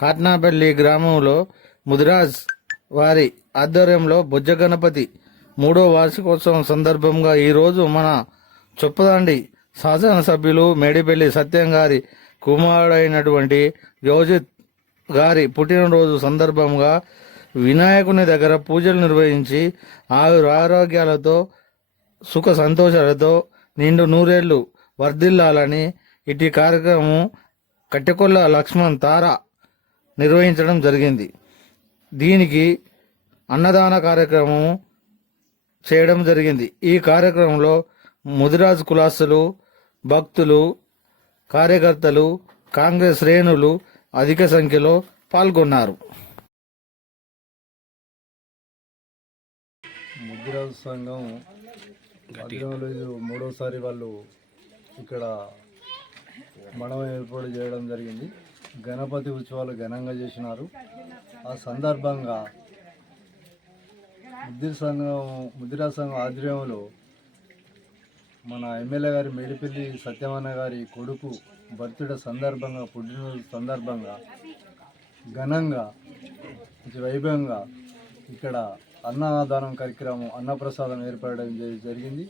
కాట్నాపల్లి గ్రామంలో ముదిరాజ్ వారి ఆధ్వర్యంలో బొజ్జ గణపతి 3వ వార్షికోత్సవం సందర్భంగా ఈరోజు మన చొప్పదండి శాసనసభ్యులు మేడిపల్లి సత్యం గారి కుమారుడైనటువంటి యోజిత్ గారి పుట్టినరోజు సందర్భంగా వినాయకుని దగ్గర పూజలు నిర్వహించి ఆరోగ్యాలతో సుఖ సంతోషాలతో నిండు నూరేళ్లు వర్ధిల్లాలని ఇటు కార్యక్రమం కట్టెకొల్ల లక్ష్మణ్ తార నిర్వహించడం జరిగింది. దీనికి అన్నదాన కార్యక్రమం చేయడం జరిగింది. ఈ కార్యక్రమంలో ముదిరాజ్ కులాస్తులు, భక్తులు, కార్యకర్తలు, కాంగ్రెస్ శ్రేణులు అధిక సంఖ్యలో పాల్గొన్నారు. ముదిరాజ్ సంఘం ఆధ్వర్యంలో మూడోసారి వాళ్ళు ఇక్కడ మండపం ఏర్పాటు చేయడం జరిగింది. గణపతి ఉత్సవాలు ఘనంగా చేసినారు. ఆ సందర్భంగా ముదిరాజ్ సంఘం ఆధ్వర్యంలో మన ఎమ్మెల్యే గారి మేడిపల్లి సత్యమన్న గారి కొడుకు బర్త్డే సందర్భంగా, పుట్టినరోజు సందర్భంగా ఘనంగా వైభవంగా ఇక్కడ అన్నదానం కార్యక్రమం, అన్నప్రసాదం ఏర్పడడం జరిగింది.